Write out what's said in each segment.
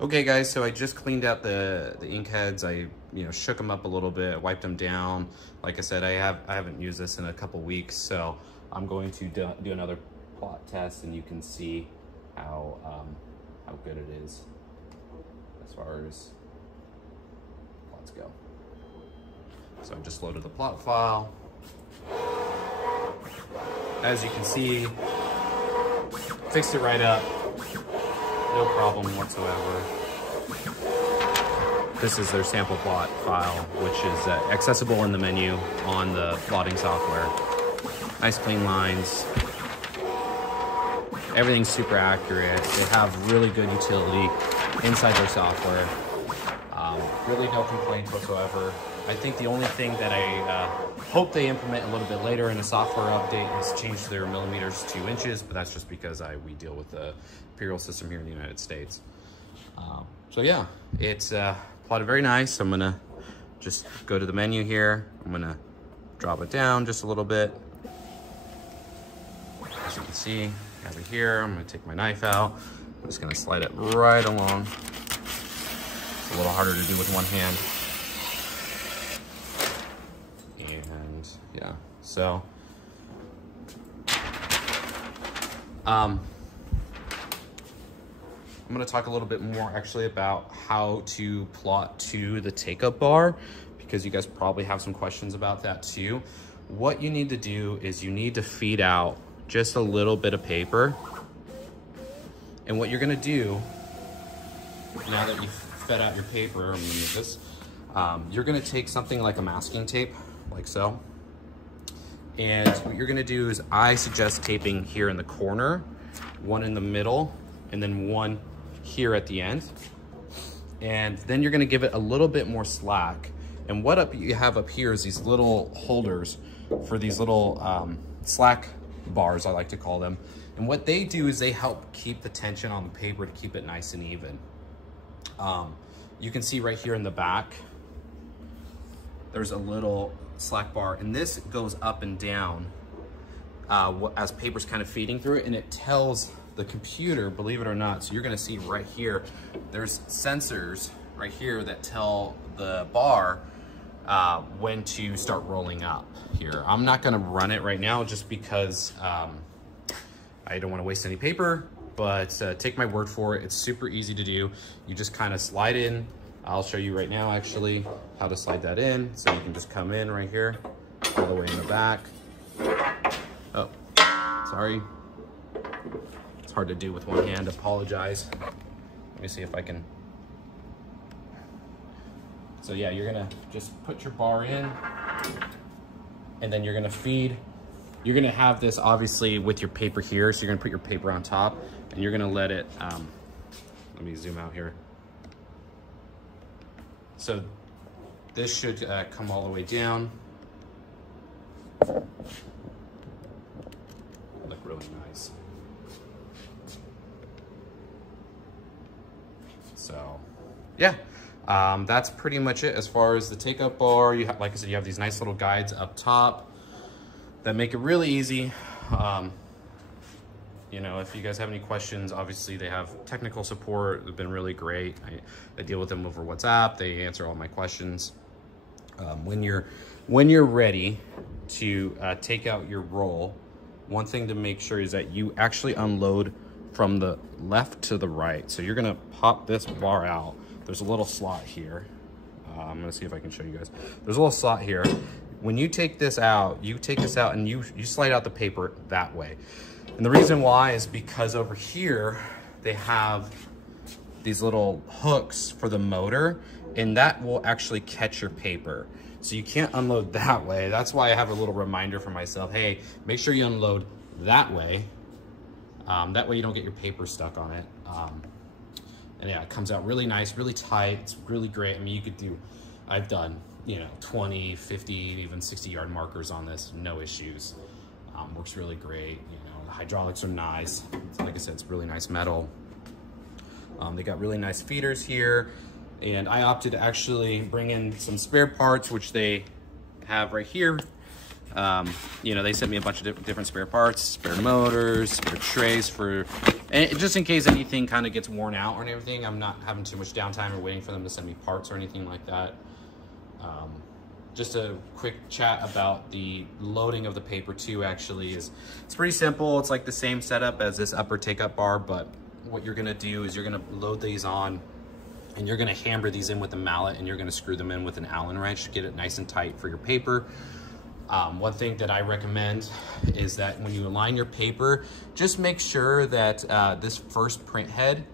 Okay guys, so I just cleaned out the ink heads. I shook them up a little bit, wiped them down. Like I said, I haven't used this in a couple weeks, so I'm going to do another plot test, and you can see how good it is as far as plots go. So I just loaded the plot file. As you can see, fixed it right up. No problem whatsoever. This is their sample plot file, which is accessible in the menu on the plotting software. Nice clean lines. Everything's super accurate. They have really good utility inside their software. Really no complaints whatsoever. I think the only thing that I hope they implement a little bit later in a software update is change their millimeters to inches, but that's just because we deal with the imperial system here in the United States. So yeah, it's plotted very nice. I'm gonna just go to the menu here. I'm gonna drop it down just a little bit. As you can see, over here, I'm gonna take my knife out. I'm just gonna slide it right along. It's a little harder to do with one hand. And yeah, so I'm going to talk a little bit more actually about how to plot to the take-up bar, because you guys probably have some questions about that too. What you need to do is you need to feed out just a little bit of paper. And what you're going to do, now that you've fed out your paper, I'm going to move this, you're going to take something like a masking tape, like so. And what you're going to do is, I suggest taping here in the corner, one in the middle, and then one here at the end. And then you're going to give it a little bit more slack. And what you have up here is these little holders for these little slack bars, I like to call them. And what they do is they help keep the tension on the paper to keep it nice and even. You can see right here in the back, there's a little slack bar, and this goes up and down as paper's kind of feeding through it, and it tells the computer, believe it or not, so you're gonna see right here, there's sensors right here that tell the bar when to start rolling up here. I'm not gonna run it right now just because I don't wanna waste any paper, but take my word for it, it's super easy to do. You just kind of slide in. I'll show you right now actually how to slide that in. So you can just come in right here, all the way in the back. Oh, sorry. It's hard to do with one hand, apologize. Let me see if I can. So yeah, you're gonna just put your bar in, and then you're gonna feed. You're gonna have this obviously with your paper here, so you're gonna put your paper on top, and you're gonna let it, let me zoom out here. So this should come all the way down. Look really nice. So yeah, that's pretty much it as far as the take-up bar. You have, like I said, you have these nice little guides up top that make it really easy. You know, if you guys have any questions, obviously they have technical support. They've been really great. I deal with them over WhatsApp. They answer all my questions. When you're ready to take out your roll, one thing to make sure is that you actually unload from the left to the right. So you're gonna pop this bar out. There's a little slot here. I'm gonna see if I can show you guys. There's a little slot here. When you take this out, and you slide out the paper that way. And the reason why is because over here, they have these little hooks for the motor, and that will actually catch your paper. So you can't unload that way. That's why I have a little reminder for myself. Hey, make sure you unload that way. That way you don't get your paper stuck on it. And yeah, it comes out really nice, really tight. It's really great. I mean, you could do, I've done, 20, 50, even 60-yard markers on this, no issues. Works really great. The hydraulics are nice. Like I said, it's really nice metal. They got really nice feeders here, and I opted to actually bring in some spare parts, which they have right here You know, they sent me a bunch of different spare parts, spare motors, spare trays and just in case anything kind of gets worn out or anything, I'm not having too much downtime or waiting for them to send me parts or anything like that. Just a quick chat about the loading of the paper too, actually it's pretty simple. It's like the same setup as this upper take-up bar, but what you're gonna do is you're gonna load these on and you're gonna hammer these in with a mallet and you're gonna screw them in with an Allen wrench to get it nice and tight for your paper. One thing that I recommend is that when you align your paper, just make sure that this first print head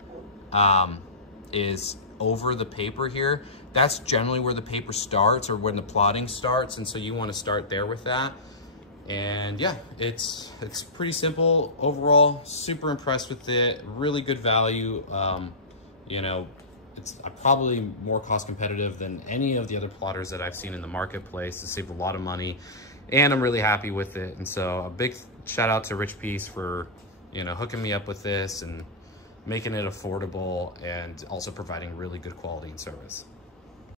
is over the paper here. That's generally where the paper starts or when the plotting starts, and so you want to start there with that. And yeah, it's pretty simple overall. Super impressed with it. Really good value. You know, it's probably more cost competitive than any of the other plotters that I've seen in the marketplace. To save a lot of money, and I'm really happy with it. And so a big shout out to Richpeace for, you know, hooking me up with this and making it affordable and also providing really good quality and service.